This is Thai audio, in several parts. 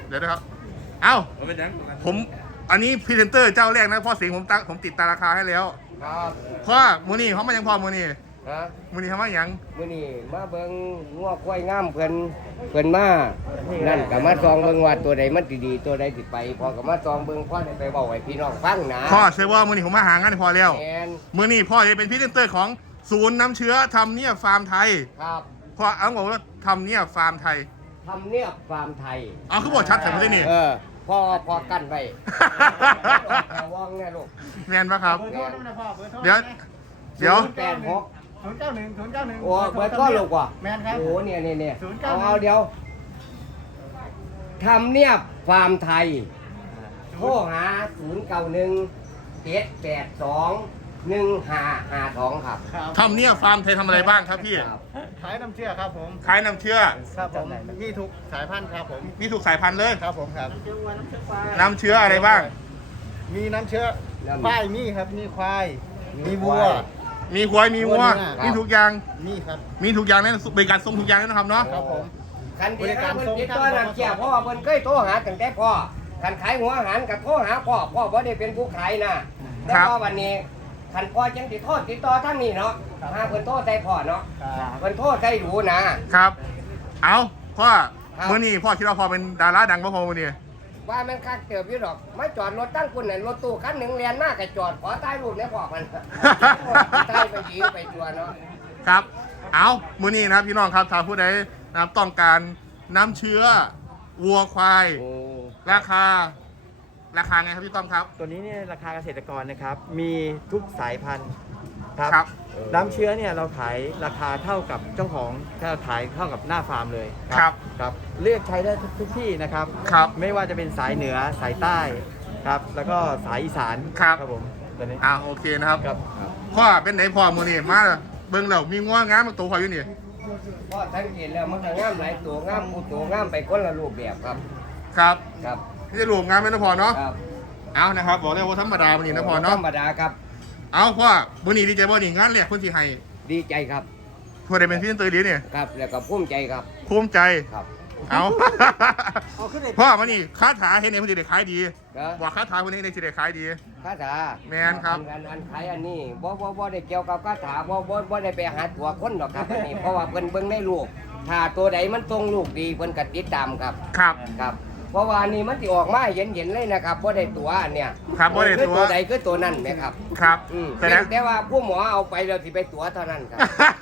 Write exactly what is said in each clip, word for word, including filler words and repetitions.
เดี๋ยวนะครับเอ้าผมอันนี้พรีเซนเตอร์เจ้าแรกนะพ่อเสียงผมตั้งผมติดตาราคาให้แล้วครับพ่อมูนี่เขามายังพ่อมูนี่ฮะมูนี่เขามายังมื้อนี้มาเบิ่งงัวควายงามเพิ่นเพิ่นมานั่นก็มาซองเบิ่งว่าตัวใดมันดีๆตัวใดสิไปพอก็มาซองเบิ่งพ่อได้ไปเว้าให้พี่น้องฟังนะพ่อเชื่อว่ามูนี่ผมมาหางานพอแล้วแม่นมูนี่พ่อจะเป็นพรีเซนเตอร์ของศูนย์น้ำเชื้อทำเนียบฟาร์มไทยครับพ่อเอาบอกว่าทำเนียบฟาร์มไทยทำเนียบฟาร์มไทยเอาคือบอกชัดแต่ไม่ได้นี่เออพอพอกั้นไว้วองแน่ลูกแมนปะครับเดี๋ยวเดี๋ยวแปดหกศูนย์เก้าหนึ่งศูนย์เก้าหนึ่งโอ้เบิร์ดก็ลูกว่ะแมนครับโอ้เนี่ยเนี่ยเนี่ยเอาเอาเดี๋ยวทำเนียบฟาร์มไทยโทรหาศูนย์เก้าหนึ่งเจ็ดแปดสองหนึ่งห้าห้าสองครับทำเนียบฟาร์มไทยทำอะไรบ้างครับพี่ขายน้ำเชื่อครับผมขายน้ำเชื่อครับผมมีทุกสายพันธุ์ครับผมมีทุกสายพันธุ์เลยครับผมครับน้ำเชื้ออะไรบ้างมีน้ำเชื้อควายมีครับมีควายมีวัวมีควายมีวัวมีทุกอย่างมีครับมีทุกอย่างในบริการส่งทุกอย่างนะครับเนาะครับผมคันที่ห้าเพิ่นติดต่อน้ำเชื่อเพราะว่าเพิ่นเคยโทรหาตั้งแต่พ่อคันขายหัวอาหารกับโทรหาพ่อพ่อบ่ได้เป็นผู้ขายนะแต่พอวันนี้คันพ่อจังติดโทษติดต่อทั้งนี้เนาะหาเพิ่นโทษใจพ่อเนาะเพิ่นโทษใจดูนะครับเอาพ่อเมื่อนี้พ่อคิดว่าพ่อเป็นดาราดังป่ะพ่อเมื่อนี้ว่ามันคักเติบอยู่ดอกไม่จอดรถตั้งคุณน่ะรถตู้คันหนึ่งเรียนมากก็จอดขอใต้รูปเนี่ยพ่อมันใต้ไปยื้อไปตัวเนาะครับเอามื่อนี้นะครับพี่น้องครับถ้าผู้ใดนะครับต้องการน้ำเชื้อวัวควายราคาราคาไงครับพี่ต้อมครับตัวนี้เนี่ยราคาเกษตรกรนะครับมีทุกสายพันธุ์ครับครับน้ำเชื้อเนี่ยเราขายราคาเท่ากับเจ้าของถ้าขายเท่ากับหน้าฟาร์มเลยครับครับเลือกใช้ได้ทุกที่นะครับครับไม่ว่าจะเป็นสายเหนือสายใต้ครับแล้วก็สายอีสานครับครับผมตัวนี้อ่าโอเคนะครับครับพ่อเป็นไหนพ่อมือนี่มาเบิ้งเรามีง้วงามตัวพ่ออยู่นี่พ่อสังเกตแล้วมันก็งามหลายตัวงามผู้ตัวงามไปคนละรูปแบบครับครับครับนี่จะรวมงานไหมนะพ่อเนาะครับเอานะครับบอกเลยว่าธรรมดาวันนี้นะพ่อเนาะธรรมดาครับเอาพ่อวันนี้ดีใจบ่นี่งานแรกคนที่ให้ดีใจครับพ่อได้เป็นพี่ตื่นดีเนี่ยครับแล้วก็ภูมิใจครับภูมิใจครับเอาพ่อมานี่คาถาเห็นในคนที่ได้ขายดีบอกคาถาคนนี้ในที่ได้ขายดีคาถาแมนครับอันอันขายอันนี้บ่บ่บ่ได้เกี่ยวกับคาถาบ่บ่บ่ได้ไปหาตัวคนหรอกครับอันนี้เพราะว่าเพิ่นเบิ่งในลูกถ้าตัวใดมันตรงลูกดีเพิ่นก็ติดตามครับครับครับเพราะว่านี่มันสิออกมาเห็นๆเลยนะครับบ่ได้ตัวเนี่ยครับบ่ได้ตัวตัวใดคือตัวนั้นนะครับครับแต่แต่ว่าผู้หมอเอาไปแล้วสิไปตัวเท่านั้นครับ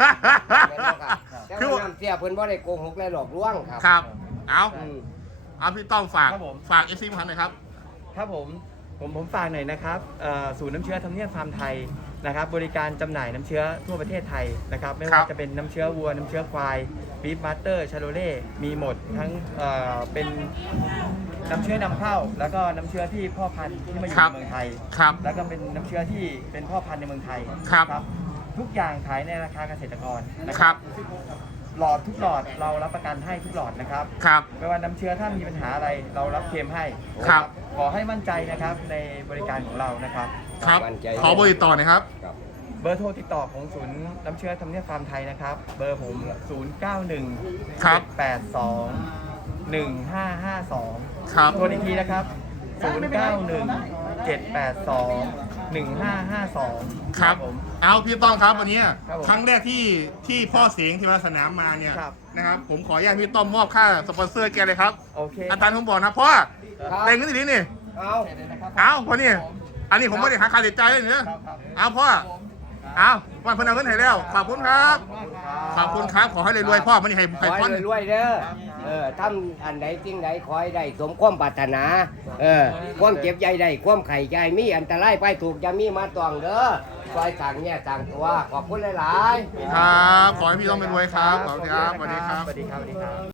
คือน้ำเสียเพิ่นบ่ได้โกหกและหลอกลวงครับครับเอาเอาพี่ต้องฝากฝากเอฟซีพันหน่อยครับครับผมผมผมฝากหน่อยนะครับศูนย์น้ำเชื้อทำเนียบฟาร์มไทยนะครับบริการจำหน่ายน้ำเชื้อทั่วประเทศไทยนะครับไม่ว่าจะเป็นน้ำเชื้อวัวน้ำเชื้อควายบีฟมาสเตอร์ชาโลเล่มีหมดทั้งเป็นน้ำเชื้อนำเข้าแล้วก็น้ำเชื้อที่พ่อพันธุ์ที่มาอยู่ในเมืองไทยแล้วก็เป็นน้ำเชื้อที่เป็นพ่อพันธุ์ในเมืองไทยครับทุกอย่างขายในราคาเกษตรกรนะครับหลอดทุกหลอดเรารับประกันให้ทุกหลอดนะครับครับไม่ว่าน้ำเชื้อถ้ามีปัญหาอะไรเรารับเคลมให้ครับขอให้มั่นใจนะครับในบริการของเรานะครับครับขอเบอร์ติดต่อหน่อยครับเบอร์โทรติดต่อของศูนย์น้ำเชื้อทำเนียบฟาร์มไทยนะครับเบอร์ผมศูนย์ เก้า หนึ่ง เจ็ด แปด สอง หนึ่ง ห้า ห้า สองครับโทรอีกทีนะครับศูนย์ เก้า หนึ่ง เจ็ด แปด สอง หนึ่ง ห้า ห้า สองครับเอาพี่ต้องครับวันนี้ครั้งแรกที่ที่พ่อเสียงที่มาสนามมาเนี่ยนะครับผมขออนุญาตพี่ต้อมมอบค่าสปอนเซอร์แกเลยครับโอเคอาจารย์ผมบอกนะพ่อแต่งเงินที่นี่นี่เอาเอาพ่อนี่อันนี้ผมไม่ได้หาค่าเสียใจเลยเนี่ยเอาพ่อเอาวันพนันเงินให้แล้วขอบคุณครับขอบคุณครับขอให้รวยๆพ่อมันนี่ให้ให้พ่อรวยเด้อเออทำอันใดจริงใดคอยได้สมความปรารถนาเออความเจ็บใจได้ความไข่ใจมีอันตรายไปถูกจะมีมาตองเด้อคอยสั่งเนี่ยสั่งตัวขอบคุณหลายๆครับขอให้พี่ต้องเป็นรวยครับขอบคุณครับสวัสดีครับสวัสดีครับสวัสดีครับ